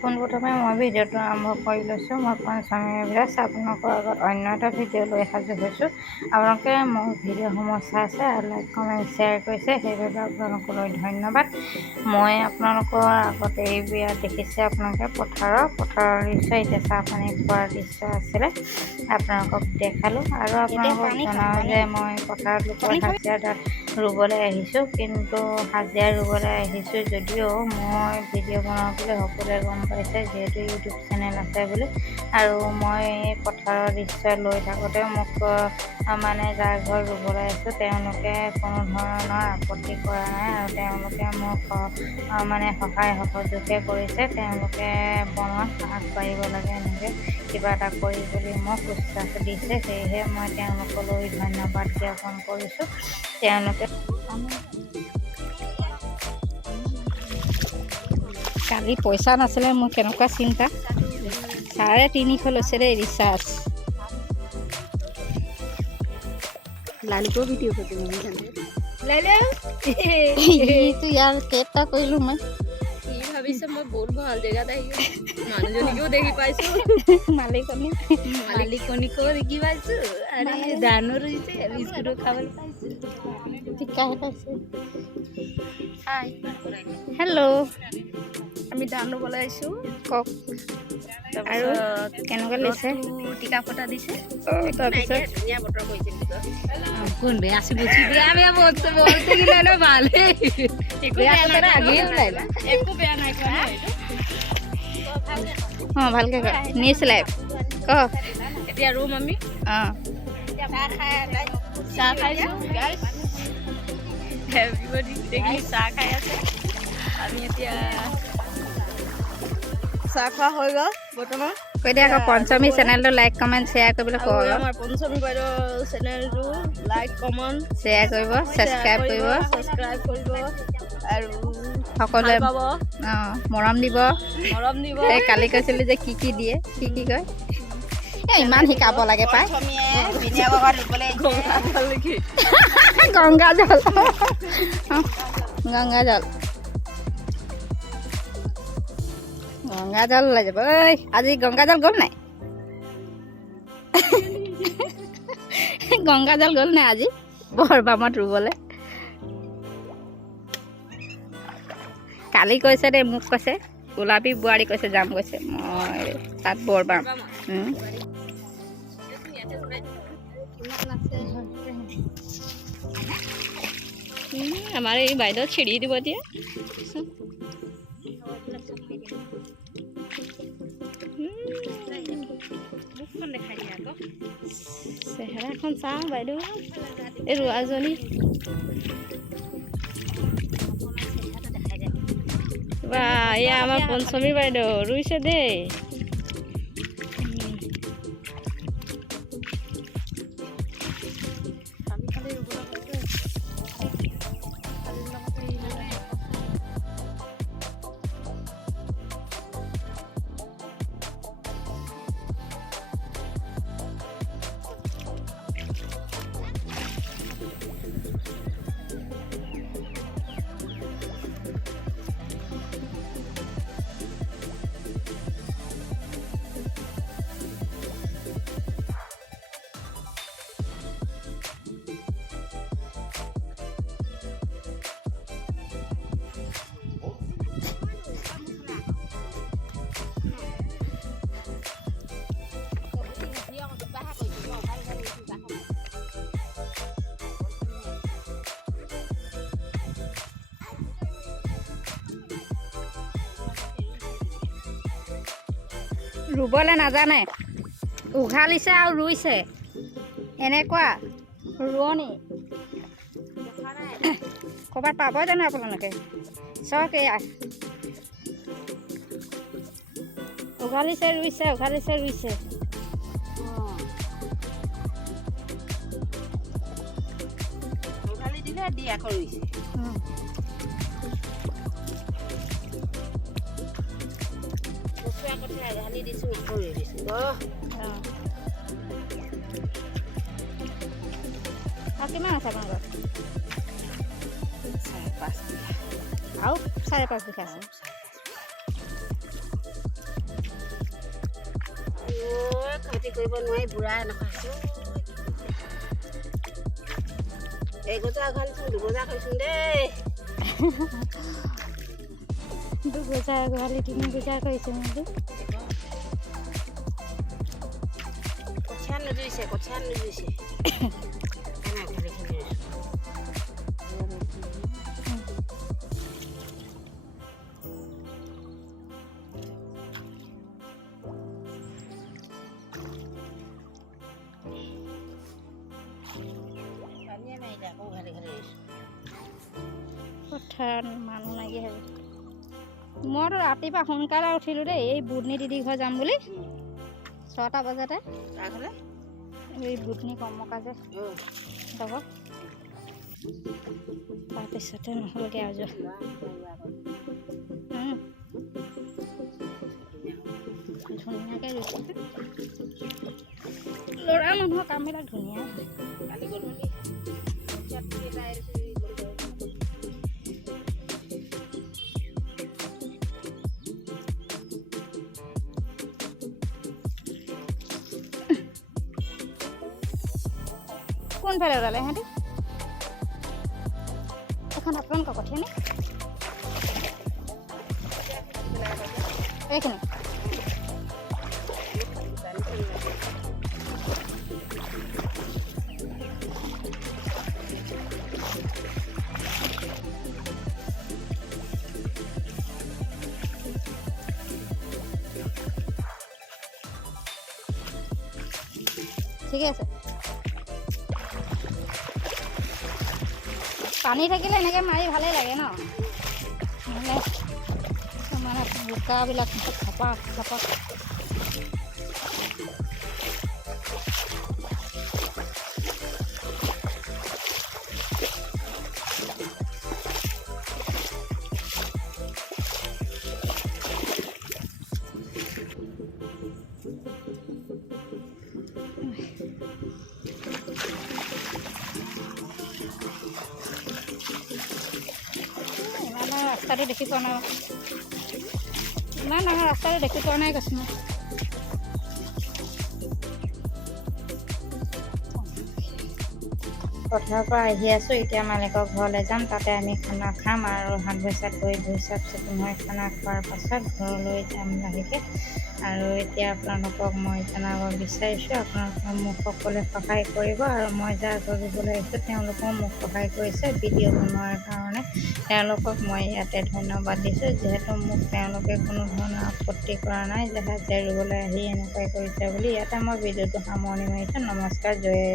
পোনপ্ৰথমে মই ভিডিঅ'টো আৰম্ভ কৰি লৈছোঁ। মই পঞ্চমী অভিলাষ আপোনালোকৰ আগত অন্য এটা ভিডিঅ' লৈ সাজু হৈছোঁ। আপোনালোকে মোৰ ভিডিঅ'সমূহ চাইছে আৰু লাইক কমেণ্ট শ্বেয়াৰ কৰিছে, সেইবাবে আপোনালোকলৈ ধন্যবাদ। মই আপোনালোকৰ আগত এই বিয়াত দেখিছে আপোনালোকে পথাৰৰ দৃশ্য, এতিয়া চাহপানী খোৱাৰ দৃশ্য আছিলে, আপোনালোকক দেখালোঁ। আৰু আপোনালোকক জনাওঁ যে মই পথাৰত লোকৰ হাজিৰা ৰুবলৈ আহিছোঁ, কিন্তু হাজিৰা ৰুবলৈ আহিছোঁ যদিও মই ভিডিঅ' বনাওঁ বুলি সকলোৱে গম পাইছে, যিহেতু ইউটিউব চেনেল আছে বুলি। আৰু মই পথাৰৰ দৃশ্য লৈ থাকোঁতে মোক মানে যাৰ ঘৰত ৰুবলৈ আহিছোঁ তেওঁলোকে কোনো ধৰণৰ আপত্তি কৰা নাই, আৰু তেওঁলোকে মোক মানে সহায় সহযোগে কৰিছে। তেওঁলোকে বনোৱাত আগবাঢ়িব লাগে, এনেকৈ কিবা এটা কৰি বুলি মোক উৎসাহ দিছে, সেয়েহে মই তেওঁলোকলৈ ধন্যবাদ জ্ঞাপন কৰিছোঁ। তেওঁলোকে কালি পইচা নাছিলে, মোৰ কেনেকুৱা চিন্তা। 350 লৈছে দেই ৰিচাৰ্জ। লালিকো ভিডিঅ' কৰিছে ইয়াৰ কেইটা কৰিলোঁ মই। ভাবিছে মই বহুত ভাল জেগাত আহি মানুহজনীকেও দেখি পাইছোঁ, মালিকনীকো দেখি পাইছোঁ, আৰু ধানো ৰুইছে, বিস্কুটো খাবলৈ পাইছোঁ। হেল্ল', আমি ধান ৰুবলৈ আহিছোঁ। কওক আৰু কেনেকুৱা লাগিছে? টিকা ফটা দিছে, তাৰপিছত ধুনীয়া বতৰ কৰিছে। কোন বে আছে বুঝি বেয়া বলতে গেলে না ভালে একো বেয়া নাই কোৱা অঁ ভালকৈ কওক। নিউজ লাইভ কওক। এতিয়া ৰুম আমি অঁ চাহ খাইছোঁ গাইছ, এভৰিবডি গোটেইখিনি চাহ খাই আছে। আমি এতিয়া চাহ খোৱা হৈ গ'ল বৰ্তমান। কৈ দিয়া আকৌ পঞ্চমী চেনেলটো লাইক কমেণ্ট শ্বেয়াৰ কৰিবলৈ কওঁ। আমাৰ পঞ্চমী বাইদেউ চেনেলটো লাইক কমেণ্ট শ্বেয়াৰ কৰিব, ছাবস্ক্ৰাইব কৰিব আৰু সকলোৱে পাব, অঁ মৰম দিব। এই কালি কৈছিলোঁ যে কি কি দিয়ে, কি কি কয়, এই ইমান শিকাব লাগে পাই। গংগাজল গংগাজল ওলাই যাব। ঐ আজি গংগাজল গ'ল নাই? গংগাজল গ'ল নাই আজি বৰবামত ৰুবলৈ? কালি কৈছে দেই, মোক কৈছে ওলাবি বোৱাৰী, কৈছে যাম, কৈছে মই তাত বৰবাম। আমাৰ এই বাইদেউ চিৰি দিব দিয়ে। চেহেৰাখন চাওঁ বাইদেউ, এই ৰোৱাজনী বা, এয়া আমাৰ পঞ্চমী বাইদেউ ৰুইছে দেই। ৰুবলৈ নাজানে, উঘালিছে আৰু ৰুইছে, এনেকুৱা ৰোৱনী ক'ৰবাত পাব জানো আপোনালোকে? চাওক এয়া উঘালিছে ৰুইছে, উঘালিছে ৰুইছে। উঘালি দিলে দি আকৌ ৰুইছে। উঘালি দিছোঁ, আকৌ ৰুই দিছোঁ। আৰু কিমান আছে আপোনালোকৰ? 5.5 আৰু 5.5 বিঘা আছে। খেতি কৰিব নোৱাৰি বুঢ়া এনেকুৱা আছোঁ এগজা ঘালিছোন দুগজা খাইছোন দেই দুগজা গোহালি 3 গজা কৰিছে নেকি কঠীয়া নুজুইছে খালি খালি পথাৰত মানুহ নাইকিয়া হৈ মইতো ৰাতিপুৱা সোনকালে উঠিলোঁ দেই এই বুটনি দিদি ঘৰ যাম বুলি 6টা বজাতে এই বুটনি কমকা যে যাব তাৰপিছতে নহ'লগৈ আৰু যোৱা ধুনীয়াকৈ ৰুইছে ল'ৰা মানুহৰ কামবিলাক ধুনীয়া কোনফালে ওলালে সিহঁতি এখন আপোনালোকৰ কঠীয়া নে এইখিনি ঠিকে আছে পানী থাকিলে এনেকৈ মাৰি ভালেই লাগে ন মানে বোকাবিলাক থপা ৰাস্তাটো দেখি পোৱা নাই ইমান ডাঙৰ ৰাস্তাটো দেখি পোৱা নাই কৈছোঁ মই পথাৰৰ পৰা আহি আছোঁ এতিয়া মালিকৰ ঘৰলৈ যাম তাতে আমি খানা খাম আৰু হাত ভৰি গৈ ধুই চাফ চিকুণ হৈ খানা খোৱাৰ পাছত ঘৰলৈ যাম লাহেকৈ আৰু এতিয়া আপোনালোকক মই জনাব বিচাৰিছোঁ আপোনালোকে মোক সকলোৱে সহায় কৰিব আৰু মই যাৰ কৰিবলৈ আহিছোঁ তেওঁলোকেও মোক সহায় কৰিছে ভিডিঅ' বনোৱাৰ কাৰণে তেওঁলোকক মই ইয়াতে ধন্যবাদ দিছোঁ যিহেতু মোক তেওঁলোকে কোনো ধৰণৰ আপত্তি কৰা নাই যে ৰুবলৈ আহি এনেকুৱাই কৰিছে বুলি ইয়াতে মই ভিডিঅ'টো সামৰণি মাৰিছোঁ নমস্কাৰ জয়